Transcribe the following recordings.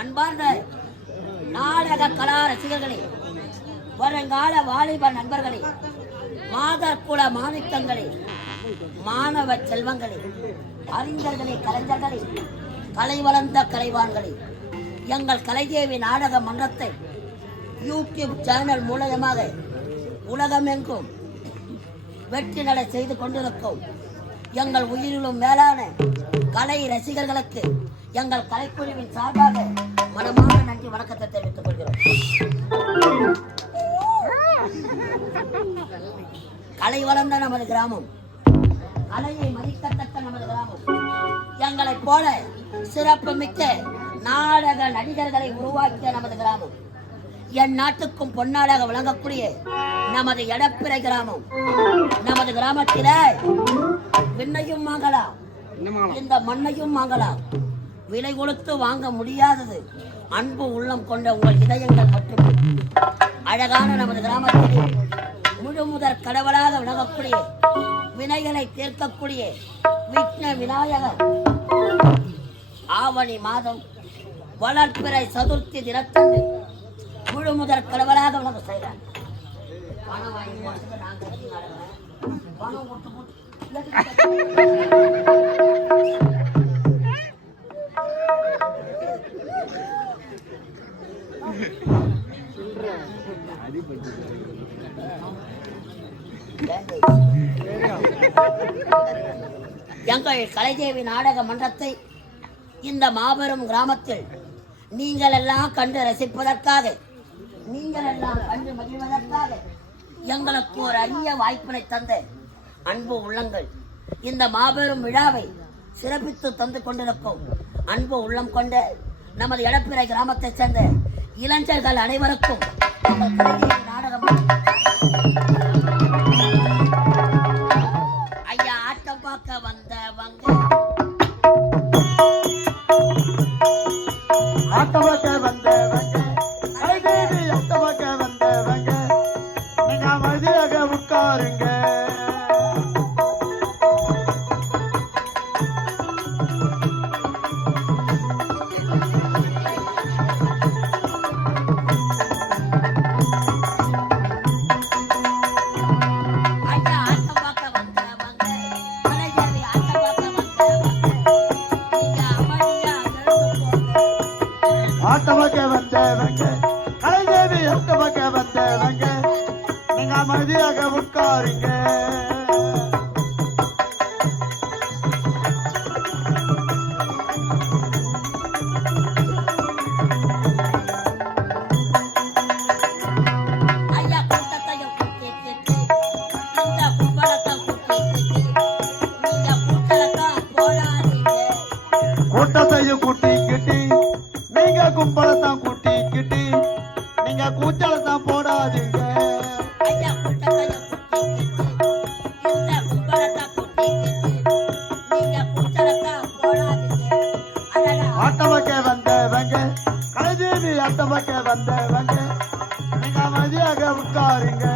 அன்பார்ந்த நாடக கலா ரசிகர்களே, வருங்கால வாலிப நண்பர்களே, மாதர் குல மாணிக்கங்களே, மாணவ செல்வங்களே, அறிஞர்களே, கலைஞர்களே, கலை வளர்ந்த கலைவான்களே, எங்கள் கலைதேவி நாடக மன்றத்தை யூடியூப் சேனல் மூலமாக உலகமெங்கும் வெற்றி நடை செய்து கொண்டிருக்கும் எங்கள் உயிரிலும் மேலான கலை ரசிகர்களுக்கு எங்கள் கலைக்குழுவின் சார்பாக மனமான நன்றி வணக்கத்தை தெரிவித்துக் கொள்கிறோம். கலை வளர்ந்த நமது கிராமம், கலையை மதிக்கத்தக்க நமது கிராமம், எங்களை போல சிறப்பு மிக்க நாடக நடிகர்களை உருவாக்கிய நமது கிராமம், என் நாட்டுக்கும் பொன்னாளாக விளங்கக்கூடிய நமது எடப்பிறை கிராமம். நமது கிராமத்தில விண்ணையும் வாங்கலாம், இந்த மண்ணையும் வாங்கலாம். விலை கொடுத்து வாங்க முடியாதது அன்பு உள்ளம் கொண்ட உங்கள் இதயங்கள் மட்டுமே. அழகான நமது கிராமத்தில் முழு முதற் கடவுளாக விளங்கக்கூடிய, வினைகளை தீர்க்கக்கூடிய விக்ன விநாயகர் ஆவணி மாதம் வளர்ப்பிறை சதுர்த்தி தினத்தன்று முழு முதற் கடவுளாக விளங்க செய்கிறார். பணம் வாங்கி போட்டு பணம் கொடுத்து போட்டு எங்கள் கலைதேவி நாடக மன்றத்தை இந்த மாபெரும் கிராமத்தில் நீங்கள் எல்லாம் கண்டு ரசிப்பதற்காக, நீங்கள் எல்லாம் கண்டு மகிழ்வதற்காக எங்களுக்கு ஒரு அரிய வாய்ப்பினை தந்த அன்பு உள்ளங்கள், இந்த மாபெரும் விழாவை சிறப்பித்து தந்து கொண்டிருக்கும் அன்பு உள்ளம் கொண்ட நமது எடப்பிறை கிராமத்தை சேர்ந்த இளைஞர்கள் அனைவருக்கும் நாடகம் ஐயா ஆட்டம் பார்க்க வந்தவங்க, ஆட்டம் பார்க்க வந்தவங்க, ஆட்டம் பார்க்க வந்தவங்க, நீங்க அமைதியாக உட்காருங்க. ஆட்டமாக்க வந்தவங்க, கலைதேவி ஆட்டமாக்க வந்தவங்க, நீங்க அமைதியாக உட்காருங்க. கூட்டத்தையும் கூட்டி கிட்டி, நீங்க கும்பலத்தான் கூட்டி கிட்டி, நீங்க கூச்சலத்தான் போடாதீங்க. ஆட்டமாக்க வந்தவங்க, கலைதேவி ஆட்டமாக்க வந்தவங்க, நீங்க அமைதியாக உட்காருங்க.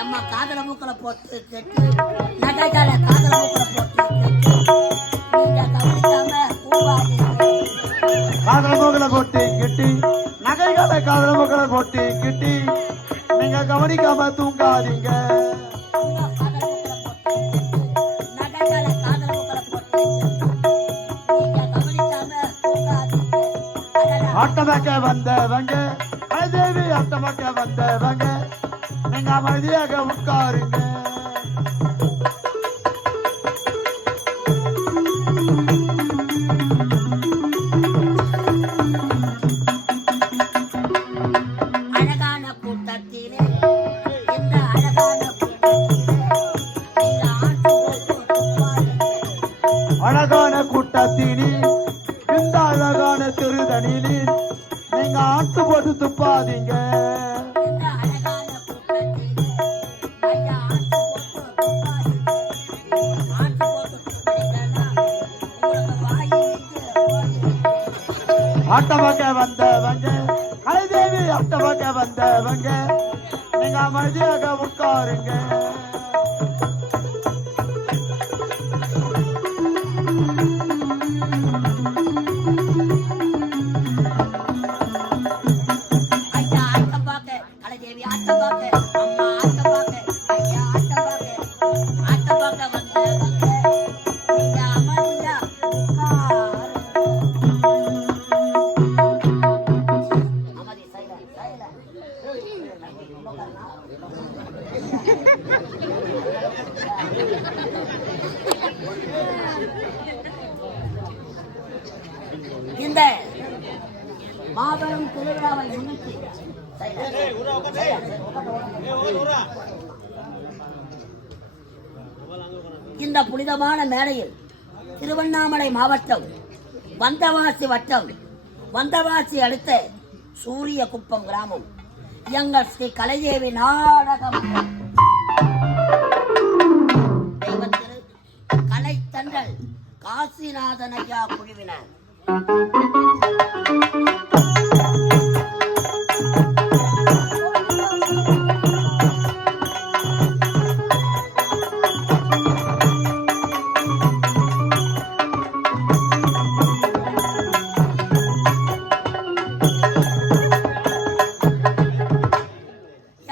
எம்மா காதல மூக்கல போட்டு கெட்டு, நகைகால காதல மூக்கல போட்டு கெட்டு, நீங்க கவனிக்காம காதல மூக்கல போட்டு கிட்டி, நகைகால காதல மூக்கல போட்டு கிட்டி, நீங்க கவனிக்காம தூங்காதீங்க. ஆட்டமாக்க வந்தவங்க, கலைதேவி ஆட்டமாக்க வந்தவங்க, நீங்க அமைதியாக உட்காருங்க. அழகான கூட்டத்திலே, இந்த அழகான அழகான கூட்டத்தினி, இந்த அழகான திருதனினி, நீங்க ஆட்டு போட்டு துப்பாதீங்க. வாய் ஆட்டமாக வந்தவங்க கலைதேவி ஆட்டமாக வந்தவங்க நீங்க அமைதியாக உட்காருங்க. ஐயா ஆட்டம் பார்க்க கலைதேவி ஆட்டம் பார்க்க அம்மா ஆட்டம் பார்க்க ஐயா ஆட்டம் பார்க்க வந்தவங்க நீங்க அமைதியா உட்காருங்க. அமைதி சைலண்ட் சைலண்ட். இந்த மாபெரும் திருவிழாவை முன்னிட்டு இந்த புனிதமான மேடையில் திருவண்ணாமலை மாவட்டம் வந்தவாசி வட்டம் வந்தவாசி அடுத்த சூரிய குப்பம் கிராமம் எங்கள் ஸ்ரீ கலைதேவி நாடகம் தெய்வத்திரு கலைத்தண்டல் காசிநாதன் ஐயா குழுவினர்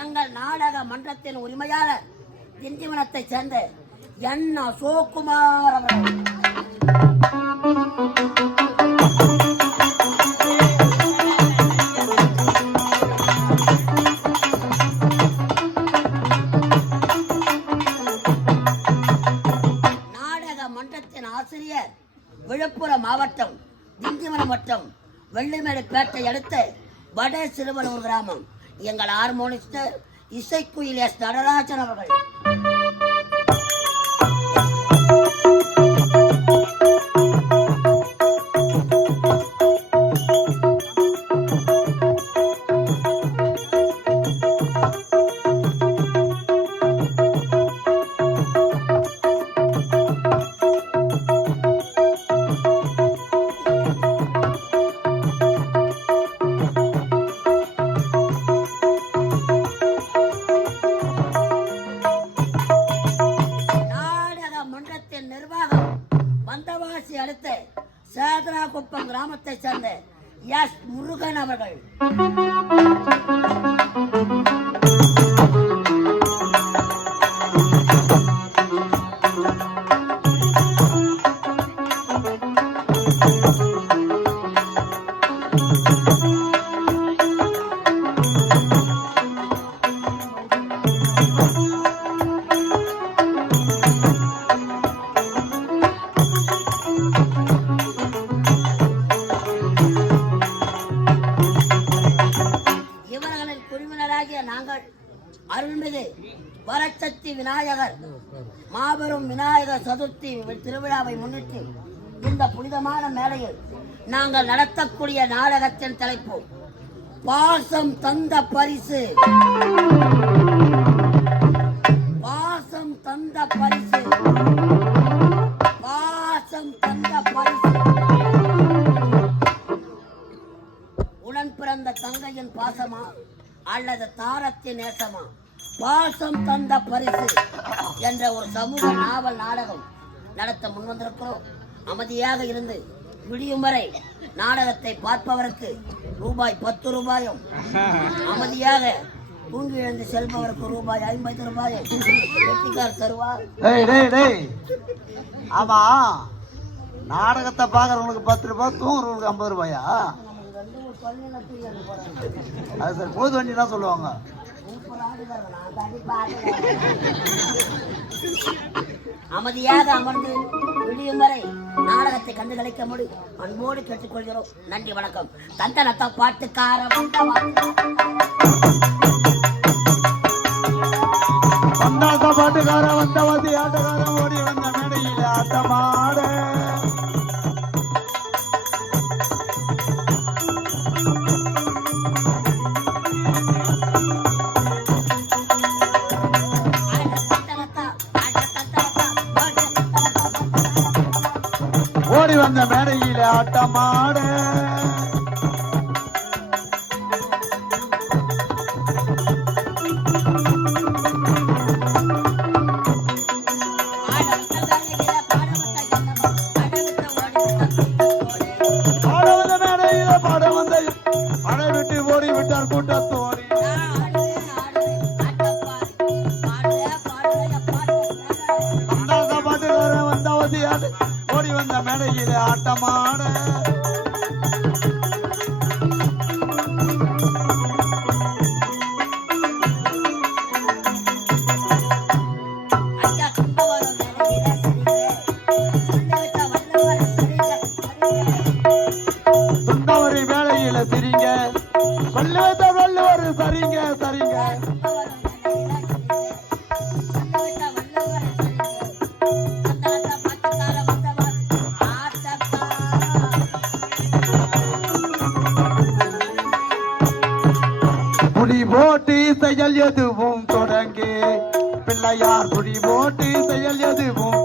எங்கள் நாடக மன்றத்தின் உரிமையாளர் திண்டிவனத்தை சேர்ந்த என் அசோக்குமார் அவர்கள் நாடக மன்றத்தின் ஆசிரியர் விழுப்புரம் மாவட்டம் திண்டிவனம் வட்டம் வெள்ளிமேடுபேட்டை அடுத்த வட சிறுவனூர் கிராமம் எங்கள் ஹார்மோனிஸ்டர் இசைக்குயில் எஸ் நடராஜன் அவர்கள் நிர்வாகம் வந்தவாசி அடுத்த சேதராகுப்பம் கிராமத்தை சேர்ந்த எஸ் முருகன் அவர்கள் நாங்கள் அருள்மிகு வரச்சக்தி விநாயகர் மாபெரும் விநாயகர் சதுர்த்தி திருவிழாவை முன்னிட்டு இந்த புனிதமான மேடையில் நாங்கள் நடத்தக்கூடிய நாடகத்தின் தலைப்பு பாசம் தந்த பரிசு. பாசம் தந்த பரிசு. பாசம் தந்த பரிசு. உடன் பிறந்த தங்கையின் பாசமா அல்லது தாரத்தின் நேசமா? பாசம் தந்த பரிசு என்ற ஒரு சமூக நாவல் நாடகம் நடத்த முன்வந்திருக்கிறோம். அமைதியாக இருந்து விடியும் வரை நாடகத்தை பார்ப்பவருக்கு ரூபாய் 10 ரூபாயும், அமைதியாக தூங்கி எழுந்து செல்பவருக்கு ரூபாய் 50 ரூபாயும் வெட்டிக்கார் தருவார். ஆமா, நாடகத்தை பாக்குறவங்களுக்கு 10 ரூபாய், தூங்குறவங்களுக்கு 50 ரூபாயா? அது சரி, பொழுது வண்டி தான் சொல்லுவாங்க. அமைதியாக அமர்ந்து விடியும் வரை நாடகத்தை கண்டு கழிக்க முடியும் அன்போடு கேட்டுக்கொள்கிறோம். நன்றி, வணக்கம். தந்தனத்த பாட்டுக்கார பாட்டுக்கார வந்தவாதி ஆட்டக்காரன் ஓடி வந்த மேடையில் ஆட்டமாட ஓடி வந்த மேடையில ஆட்டமாட பார்த்து ஓடி வந்த மேடையிலே ஆட்டமாட ஐயா கும்பகோணம் மேடையில சுந்தவரி வேலையில சிரிங்க சொல்லி வைத்த வள்ளுவர் சரிங்க சரிங்க புடி போட்டு செயல் எதுவும் தொடங்கு பிள்ளையார் புடி போட்டு செயல் எதுவும்